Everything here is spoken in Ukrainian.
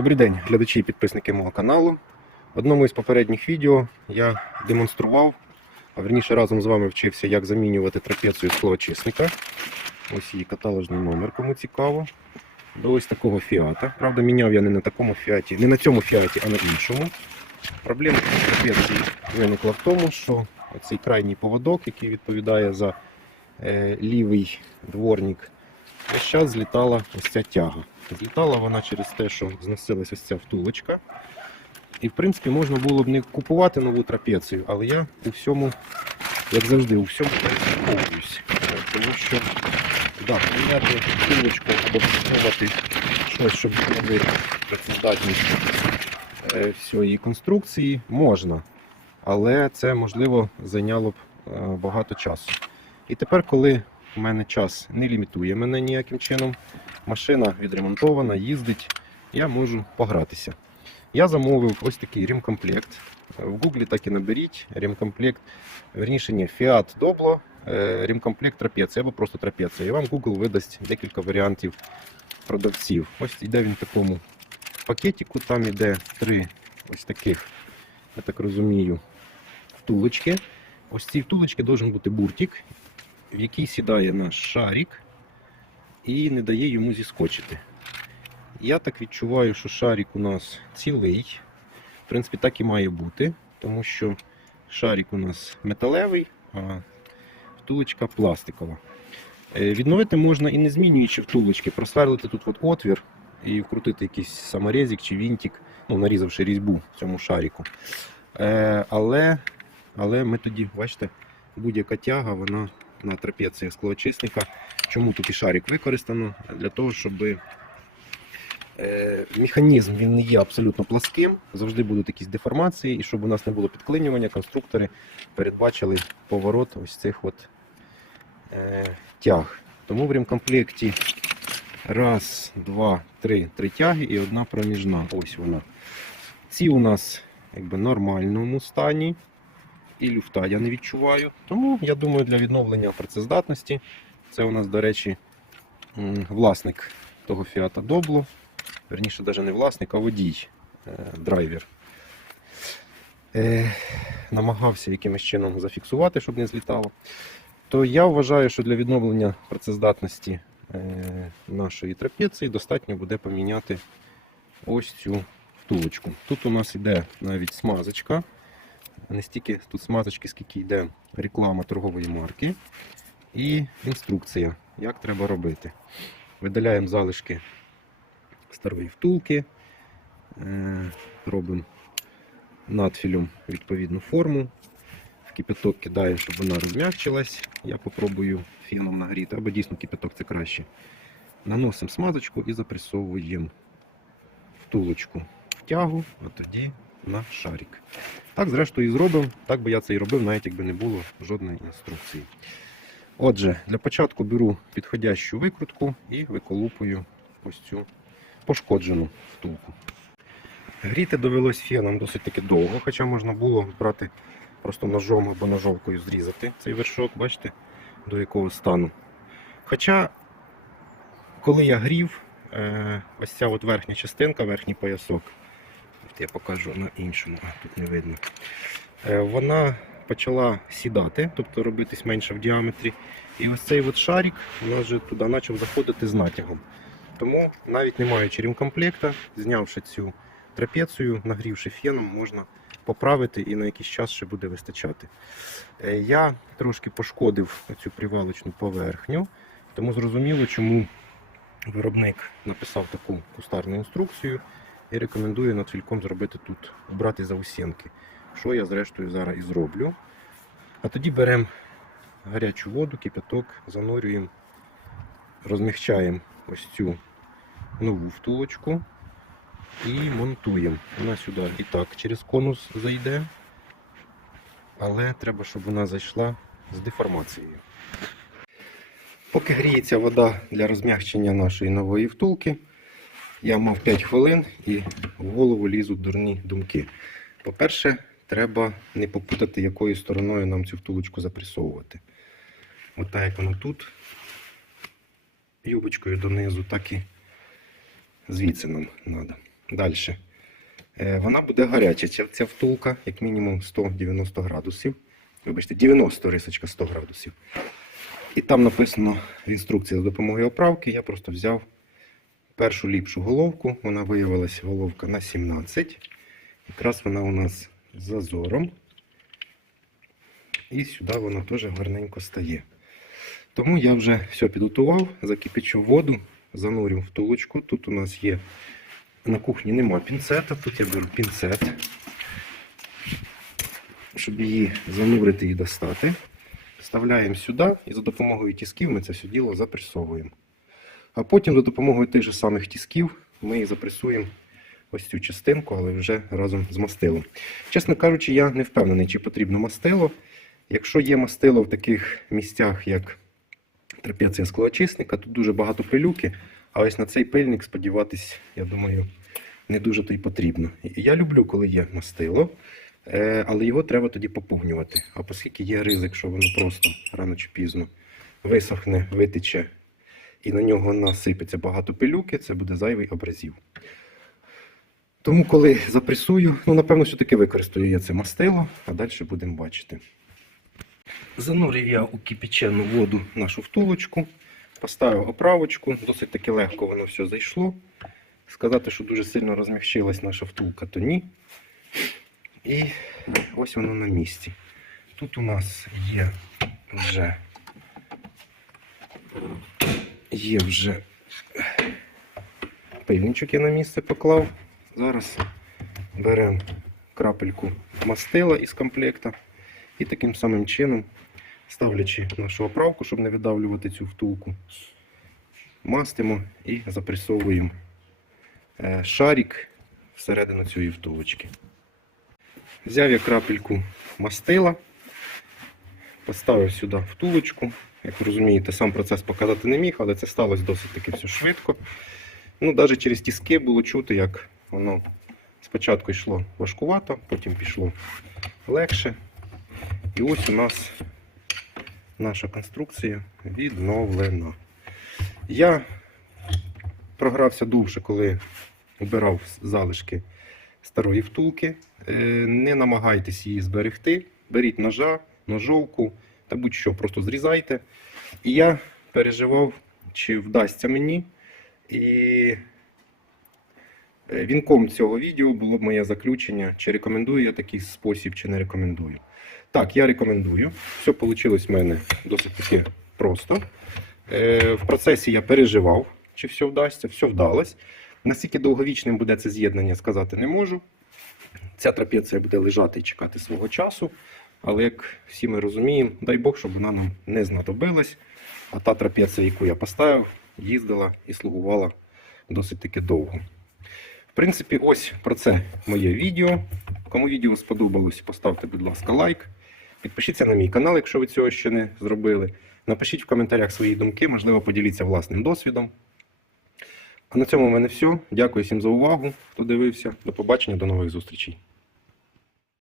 Добрий день, глядачі і підписники мого каналу. В одному із попередніх відео я демонстрував, а верніше разом з вами вчився, як замінювати трапецію склоочисника. Ось її каталожний номер, кому цікаво. До ось такого фіата. Правда, міняв я не на такому фіаті, не на цьому фіаті, а на іншому. Проблема трапеції виникла в тому, що цей крайній поводок, який відповідає за е, лівий дворник, весь час злітала ось ця тяга. Злітала вона через те, що зносилась ось ця втулочка. І, в принципі, можна було б не купувати нову трапецію, але я у всьому, як завжди, у всьому перестраховуюсь. Тому що да, поміняти втулочку або придумати щось, щоб зробити працездатність е, всієї конструкції, можна. Але це, можливо, зайняло б е, багато часу. І тепер, коли у мене час не лімітує мене ніяким чином, машина відремонтована, їздить, я можу погратися. Я замовив ось такий ремкомплект. В Гуглі так і наберіть ремкомплект, верніше ні, Fiat Doblo, е, ремкомплект трапеція або просто трапеція. І вам Google видасть декілька варіантів продавців. Ось йде він в такому пакетику, там йде три ось таких, я так розумію, втулочки. Ось ці втулочки должен бути буртик, в який сідає наш шарик і не дає йому зіскочити. Я так відчуваю, що шарик у нас цілий. В принципі, так і має бути, тому що шарик у нас металевий, а втулочка пластикова. Е, Відновити можна і не змінюючи втулочки, просверлити тут от отвір і вкрутити якийсь саморезик чи вінтик, ну, нарізавши різьбу цьому шарику. Е, Але, але ми тоді, бачите, будь-яка тяга, вона на трапеціях склоочисника. Чому тут і шарик використано? Для того, щоб е, механізм він не є абсолютно пласким, завжди будуть якісь деформації, і щоб у нас не було підклинювання, конструктори передбачили поворот ось цих от е, тяг. Тому в ремкомплекті раз, два, три, три тяги і одна проміжна. Ось вона. Ці у нас якби нормальному стані. І люфта я не відчуваю. Тому я думаю, для відновлення працездатності це у нас, до речі, власник того Fiat Doblo. Верніше, навіть не власник, а водій, е, драйвер. Е, намагався якимось чином зафіксувати, щоб не злітало. То я вважаю, що для відновлення працездатності е, нашої трапеції достатньо буде поміняти ось цю втулочку. Тут у нас йде навіть смазочка. Не стільки тут смазочки, скільки йде реклама торгової марки і інструкція, як треба робити. Видаляємо залишки старої втулки, е, робимо надфілем відповідну форму. В кипяток кидаємо, щоб вона розм'якчилась. Я попробую феном нагріти, або дійсно кипяток це краще. Наносимо смазочку і запресовуємо втулочку в тягу, а тоді на шарик. Так, зрештою, і зробимо. Так би я це і робив, навіть якби не було жодної інструкції. Отже, для початку беру підходящу викрутку і виколупую ось цю пошкоджену втулку. Гріти довелось феном досить таки довго, хоча можна було брати просто ножом або ножовкою зрізати цей вершок, бачите, до якого стану. Хоча, коли я грів, е, ось ця от верхня частинка, верхній поясок, я покажу на іншому, тут не видно. Е, Вона почала сідати, тобто робитись менше в діаметрі. І ось цей от шарик нас вже туди почав заходити з натягом. Тому навіть не маючи ремкомплекта, знявши цю трапецію, нагрівши феном, можна поправити і на якийсь час ще буде вистачати. Е, Я трошки пошкодив цю привалочну поверхню, тому зрозуміло, чому виробник написав таку кустарну інструкцію і рекомендую над фільком зробити тут, брати заусінки. Що я зрештою зараз і зроблю. А тоді беремо гарячу воду, кипяток, занурюємо, розмягчаємо ось цю нову втулочку і монтуємо. Вона сюди і так через конус зайде, але треба, щоб вона зайшла з деформацією. Поки гріється вода для розмягчення нашої нової втулки, я мав 5 хвилин і в голову лізуть дурні думки. По-перше, треба не попутати, якою стороною нам цю втулочку запресовувати. От так як воно тут, юбочкою донизу, так і звідси нам треба. Далі. Вона буде гаряча, ця втулка, як мінімум 190 градусів. Вибачте, 90 рисочка 100 градусів. І там написано в інструкції за допомогою оправки. Я просто взяв першу ліпшу головку. Вона виявилася головка на 17. Якраз вона у нас з зазором. І сюди вона теж гарненько стає. Тому я вже все підготував, закипячу воду, занурю втулочку. Тут у нас є на кухні нема пінцета, тут я беру пінцет, щоб її занурити і достати. Вставляємо сюди і за допомогою тисків ми це все діло запресовуємо. А потім за допомогою тих же самих тисків ми і запресуємо ось цю частинку, але вже разом з мастилом. Чесно кажучи, я не впевнений, чи потрібно мастило. Якщо є мастило в таких місцях, як трапеція склоочисника, тут дуже багато пилюки, а ось на цей пильник сподіватись, я думаю, не дуже то й потрібно. Я люблю, коли є мастило, е, але його треба тоді поповнювати. А оскільки є ризик, що воно просто рано чи пізно висохне, витече і на нього насипеться багато пилюки, це буде зайвий абразив. Тому, коли запресую, ну, напевно, все-таки використаю я це мастило, а далі будемо бачити. Занурив я у кипячену воду нашу втулочку, поставив оправочку, досить таки легко воно все зайшло. Сказати, що дуже сильно розмягчилась наша втулка, то ні. І ось воно на місці. Тут у нас є вже є вже пильничок я на місце поклав. Зараз беремо крапельку мастила із комплекта і таким самим чином, ставлячи нашу оправку, щоб не видавлювати цю втулку, мастимо і запресовуємо е, шарик всередину цієї втулочки. Взяв я крапельку мастила, поставив сюди втулочку. Як ви розумієте, сам процес показати не міг, але це сталося досить таки все швидко. Ну, навіть через тіски було чути, як воно спочатку йшло важкувато, потім пішло легше. І ось у нас наша конструкція відновлена. Я програвся довше, коли обирав залишки старої втулки. Е, Не намагайтесь її зберегти. Беріть ножа, ножовку та будь-що, просто зрізайте. І я переживав, чи вдасться мені. І е, вінком цього відео було б моє заключення, чи рекомендую я такий спосіб, чи не рекомендую. Так, я рекомендую. Все вийшло в мене досить таки просто. Е, В процесі я переживав, чи все вдасться, все вдалось. Наскільки довговічним буде це з'єднання, сказати не можу. Ця трапеція буде лежати і чекати свого часу. Але як всі ми розуміємо, дай Бог, щоб вона нам не знадобилась. А та трапеція, яку я поставив, їздила і слугувала досить таки довго. В принципі, ось про це моє відео. Кому відео сподобалось, поставте, будь ласка, лайк. Підпишіться на мій канал, якщо ви цього ще не зробили. Напишіть в коментарях свої думки, можливо, поділіться власним досвідом. А на цьому в мене все. Дякую всім за увагу, хто дивився. До побачення, до нових зустрічей.